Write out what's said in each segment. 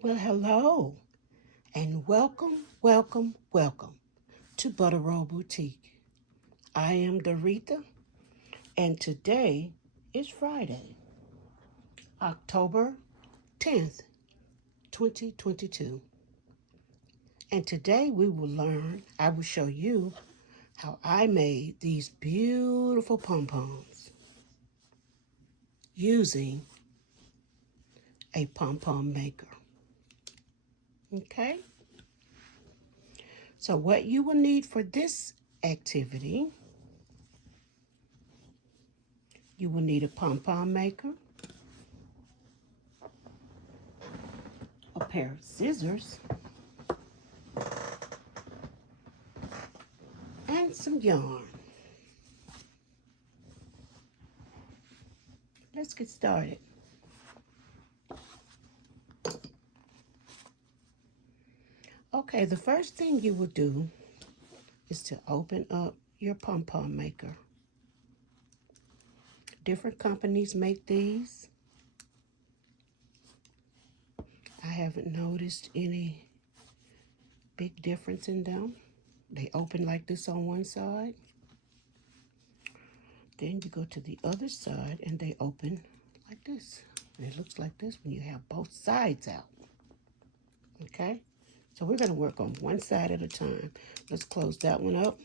Well, hello, and welcome to Butter Roll Boutique. I am Dorita, and today is Friday, October 10th, 2022. And today I will show you how I made these beautiful pom-poms using a pom-pom maker. Okay? So what you will need for this activity, you will need a pom-pom maker, a pair of scissors, and some yarn. Let's get started. Okay, the first thing you will do is to open up your pom-pom maker. Different companies make these. I haven't noticed any big difference in them. They open like this on one side. Then you go to the other side and they open like this. And it looks like this when you have both sides out. Okay? So we're going to work on one side at a time. Let's close that one up.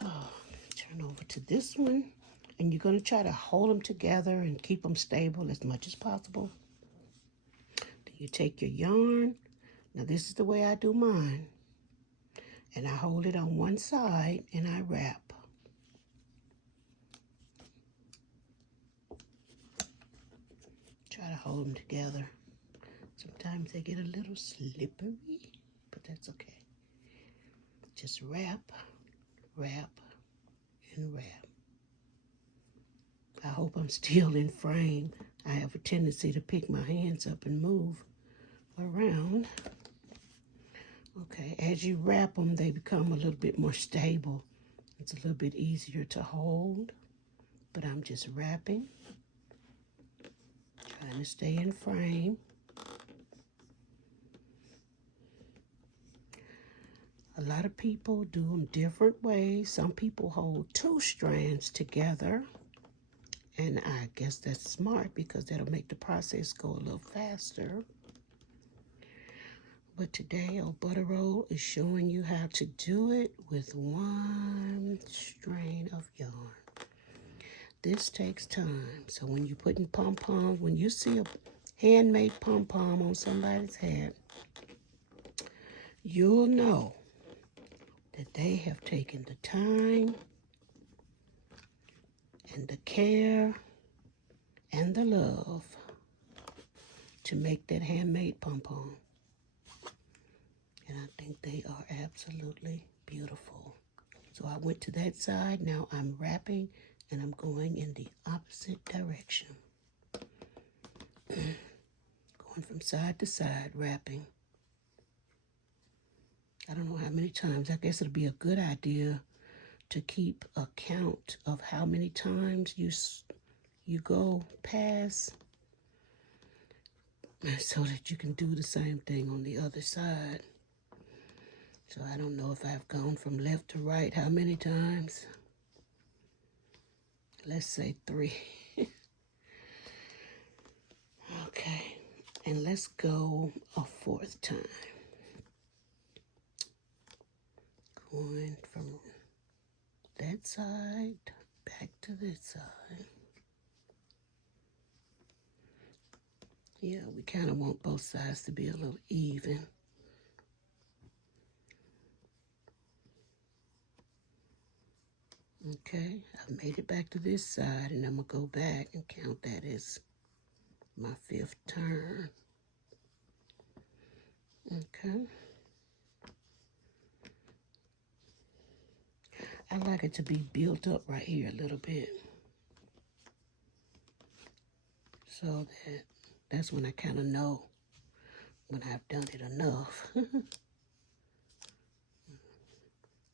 Turn over to this one. And you're going to try to hold them together and keep them stable as much as possible. Then you take your yarn. Now this is the way I do mine. And I hold it on one side and I wrap. Try to hold them together. Sometimes they get a little slippery, but that's okay. Just wrap, wrap, and wrap. I hope I'm still in frame. I have a tendency to pick my hands up and move around. Okay, as you wrap them, they become a little bit more stable. It's a little bit easier to hold, but I'm just wrapping, trying to stay in frame. A lot of people do them different ways. Some people hold two strands together, and I guess that's smart because that'll make the process go a little faster. But today, old Butter Roll is showing you how to do it with one strand of yarn. This takes time. So when you're putting pom-poms, when you see a handmade pom-pom on somebody's head, you'll know that they have taken the time and the care and the love to make that handmade pom-pom. And I think they are absolutely beautiful. So I went to that side. Now I'm wrapping and I'm going in the opposite direction. Going from side to side, wrapping. I don't know how many times. I guess it'll be a good idea to keep a count of how many times you go past so that you can do the same thing on the other side. So I don't know if I've gone from left to right how many times. Let's say 3. Okay, and let's go a 4th time. Going from that side back to this side. Yeah, we kind of want both sides to be a little even. Okay, I've made it back to this side, and I'm going to go back and count that as my 5th turn. Okay. I like it to be built up right here a little bit. So that's when I kind of know when I've done it enough.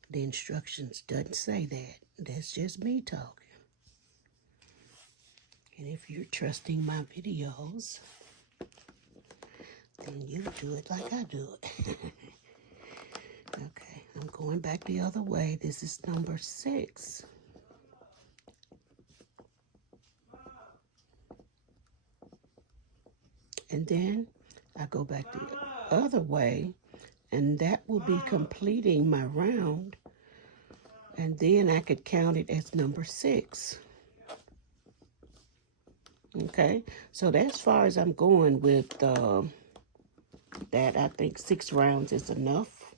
The instructions doesn't say that. That's just me talking. And if you're trusting my videos, And you do it like I do it. Okay, I'm going back the other way. This is number 6. And then I go back the other way, and that will be completing my round. And then I could count it as number 6. Okay, so that's as far as I'm going with that. I think 6 rounds is enough.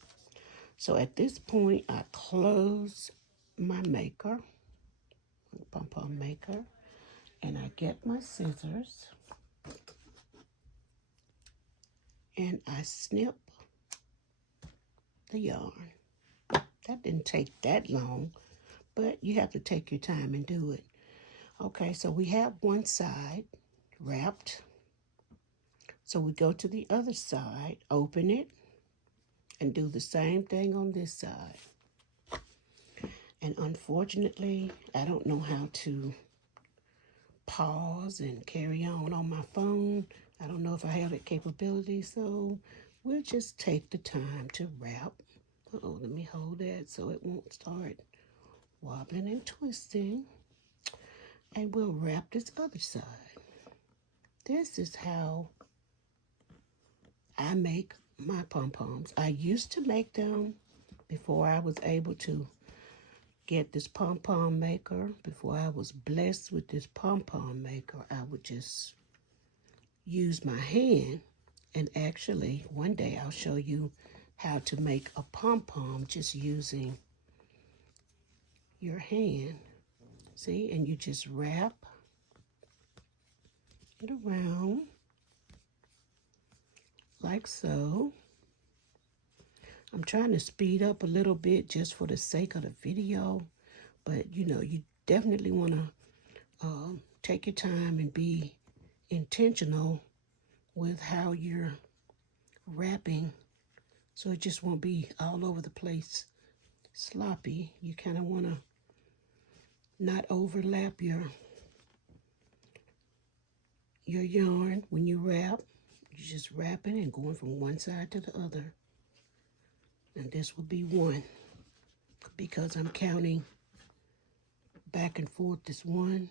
So at this point, I close my maker, pom-pom maker, and I get my scissors, and I snip the yarn. That didn't take that long, but you have to take your time and do it. Okay, so we have one side wrapped. So we go to the other side, open it, and do the same thing on this side. And unfortunately, I don't know how to pause and carry on my phone. I don't know if I have that capability, so we'll just take the time to wrap. Uh-oh, let me hold that so it won't start wobbling and twisting. And we'll wrap this other side. This is how I make my pom-poms. I used to make them before I was able to get this pom-pom maker. Before I was blessed with this pom-pom maker, I would just use my hand. And actually, one day I'll show you how to make a pom-pom just using your hand. See, and you just wrap it around like so. I'm trying to speed up a little bit just for the sake of the video, but you know, you definitely want to take your time and be intentional with how you're wrapping, so it just won't be all over the place sloppy. You kind of want to not overlap your yarn when you wrap. You're just wrapping and going from one side to the other. And this will be one, because I'm counting back and forth is 1.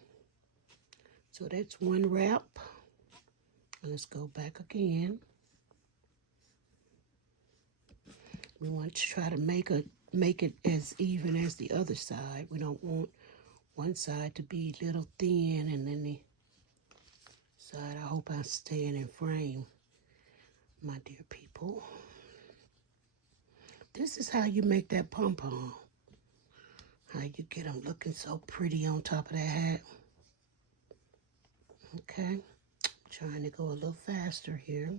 So that's 1 wrap. Let's go back again. We want to try to make it as even as the other side. We don't want one side to be a little thin and then the side. I hope I'm staying in frame, my dear people. This is how you make that pom-pom. How you get them looking so pretty on top of that hat. Okay, trying to go a little faster here.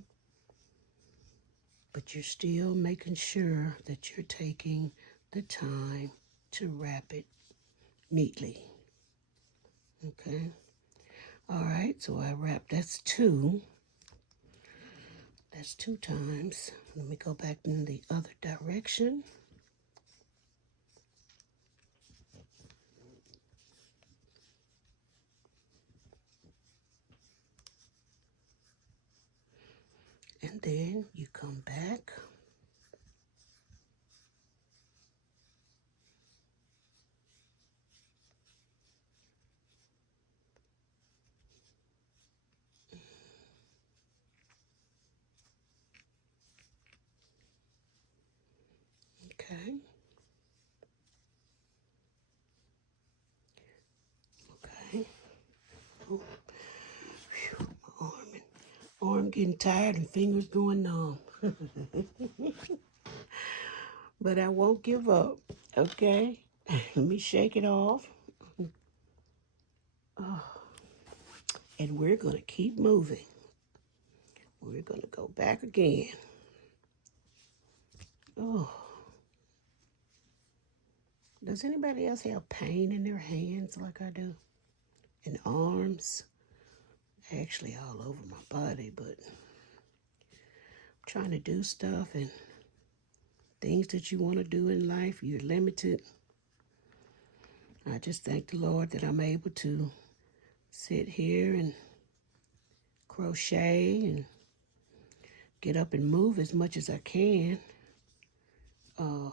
But you're still making sure that you're taking the time to wrap it neatly. Okay. All right, so I wrapped, that's 2. That's 2 times. Let me go back in the other direction. And then you come back. Okay. Okay. Oh, whew, my arm getting tired and fingers going numb. But I won't give up. Okay. Let me shake it off. Oh. And we're going to keep moving. We're going to go back again. Oh. Does anybody else have pain in their hands like I do? And arms? Actually all over my body, but I'm trying to do stuff and things that you want to do in life, you're limited. I just thank the Lord that I'm able to sit here and crochet and get up and move as much as I can. But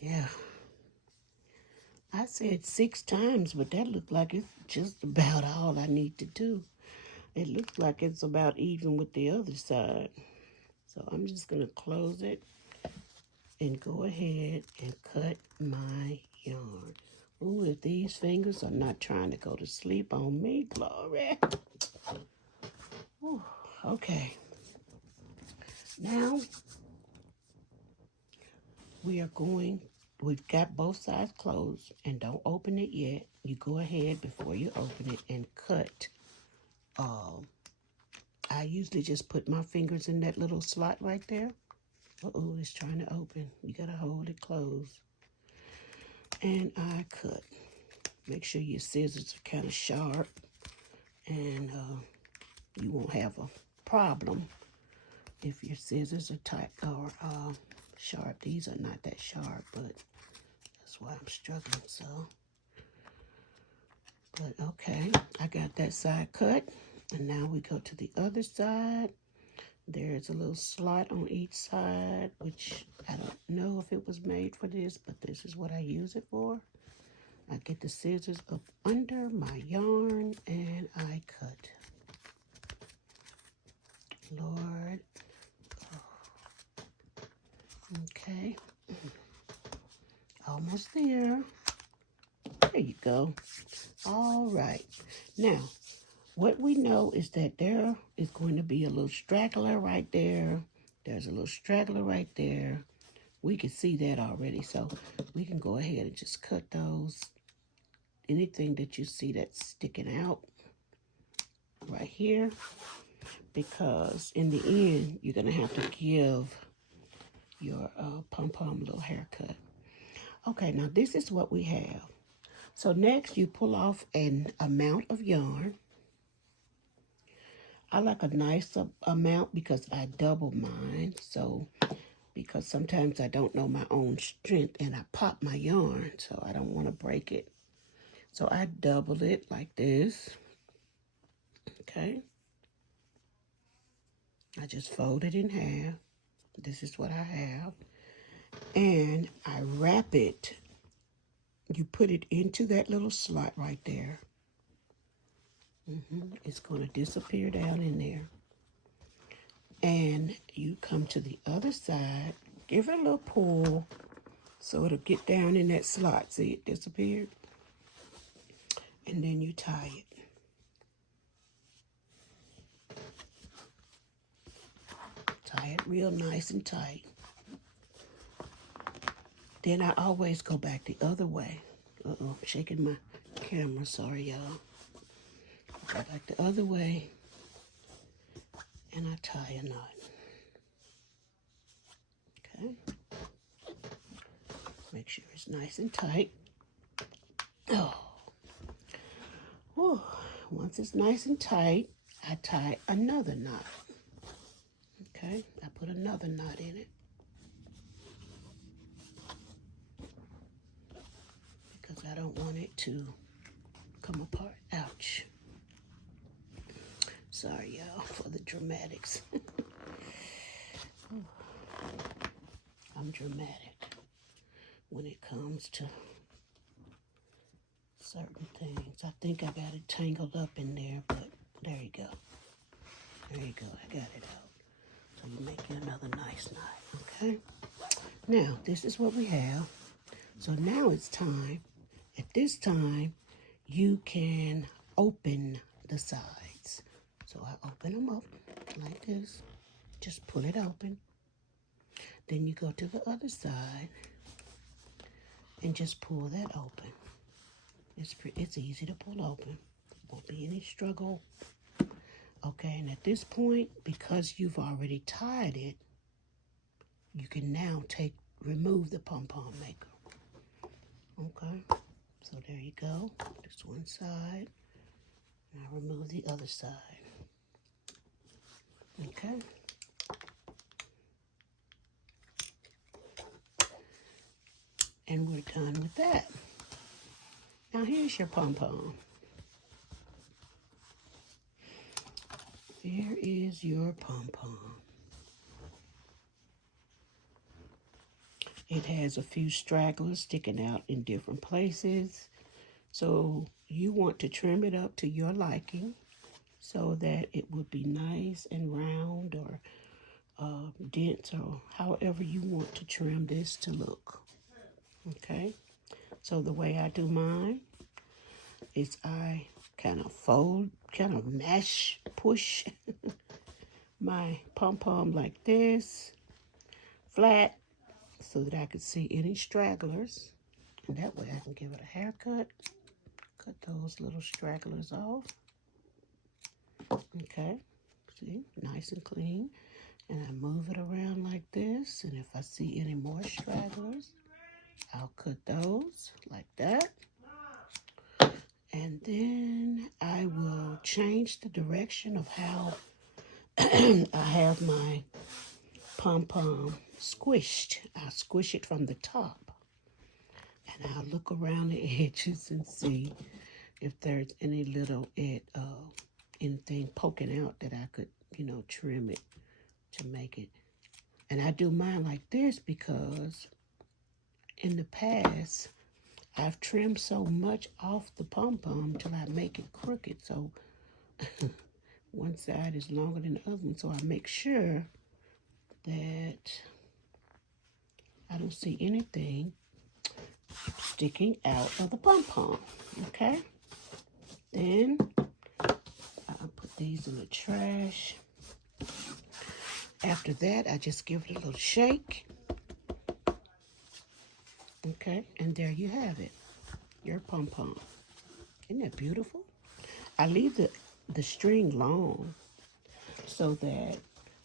yeah. I said 6 times, but that looked like it's just about all I need to do. It looks like it's about even with the other side. So I'm just going to close it and go ahead and cut my yarn. Ooh, if these fingers are not trying to go to sleep on me, glory. Ooh, okay. Now, we've got both sides closed, and don't open it yet. You go ahead before you open it and cut. I usually just put my fingers in that little slot right there. Uh-oh, it's trying to open. You gotta hold it closed. And I cut. Make sure your scissors are kind of sharp, and you won't have a problem if your scissors are tight or sharp. These are not that sharp, but that's why I'm struggling. So, but okay, I got that side cut, and now we go to the other side. There's a little slot on each side, which I don't know if it was made for this, but this is what I use it for. I get the scissors up under my yarn and I cut. Lord. Oh. Okay. Almost there. There you go. All right. Now, what we know is that there is going to be a little straggler right there. There's a little straggler right there. We can see that already, so we can go ahead and just cut those. Anything that you see that's sticking out right here, because in the end, you're going to have to give your pom-pom little haircut. Okay, now this is what we have. So next, you pull off an amount of yarn. I like a nice amount because I double mine. So, because sometimes I don't know my own strength and I pop my yarn, so I don't want to break it. So I double it like this. Okay. I just fold it in half. This is what I have. And I wrap it. You put it into that little slot right there. It's going to disappear down in there. And you come to the other side. Give it a little pull so it'll get down in that slot. See, it disappeared. And then you tie it. Tie it real nice and tight. Then I always go back the other way. Uh-oh, I'm shaking my camera. Sorry, y'all. Go back the other way. And I tie a knot. Okay. Make sure it's nice and tight. Oh. Whew. Once it's nice and tight, I tie another knot. Okay, I put another knot in it. Because I don't want it to come apart. Ouch. Sorry, y'all, for the dramatics. I'm dramatic when it comes to certain things. I think I got it tangled up in there, but there you go. There you go. I got it out. So you make it another nice knot, okay? Now, this is what we have. So now it's time. At this time, you can open the sides. So I open them up like this. Just pull it open. Then you go to the other side and just pull that open. It's easy to pull open. Won't be any struggle. Okay, and at this point, because you've already tied it, you can now remove the pom-pom maker. Okay, so there you go. Just one side. And I remove the other side. Okay. And we're done with that. Now here's your pom-pom. Here is your pom-pom. It has a few stragglers sticking out in different places. So you want to trim it up to your liking so that it would be nice and round or dense or however you want to trim this to look. Okay, so the way I do mine is I kind of fold, kind of mash, push my pom-pom like this, flat, so that I could see any stragglers. And that way I can give it a haircut, cut those little stragglers off. Okay, see, nice and clean. And I move it around like this. And if I see any more stragglers, I'll cut those like that. And then I will change the direction of how I have my pom-pom squished. I'll squish it from the top. And I'll look around the edges and see if there's any little anything poking out that I could, trim it to make it. And I do mine like this because in the past, I've trimmed so much off the pom-pom till I make it crooked. So one side is longer than the other one. So I make sure that I don't see anything sticking out of the pom-pom. Okay? Then I'll put these in the trash. After that, I just give it a little shake. Okay, and there you have it, your pom-pom. Isn't that beautiful? I leave the string long so that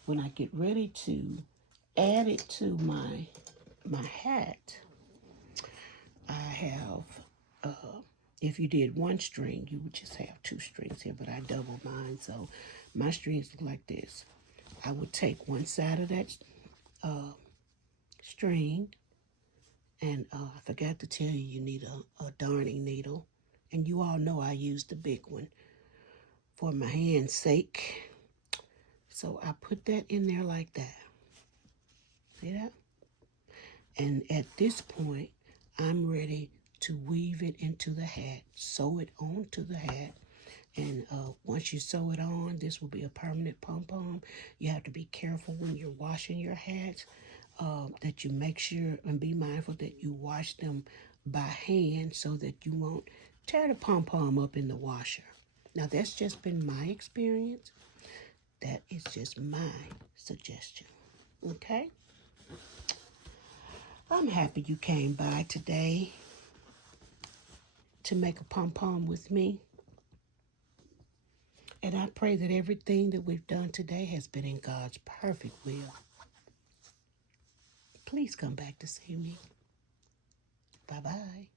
when I get ready to add it to my hat, I have, if you did one string, you would just have two strings here, but I double mine, so my strings look like this. I would take one side of that string, and I forgot to tell you, you need a darning needle. And you all know I use the big one for my hand's sake. So I put that in there like that. See that? And at this point, I'm ready to weave it into the hat, sew it onto the hat. And once you sew it on, this will be a permanent pom-pom. You have to be careful when you're washing your hats that you make sure and be mindful that you wash them by hand so that you won't tear the pom-pom up in the washer. Now, that's just been my experience. That is just my suggestion. Okay? I'm happy you came by today to make a pom-pom with me. And I pray that everything that we've done today has been in God's perfect will. Please come back to see me. Bye-bye.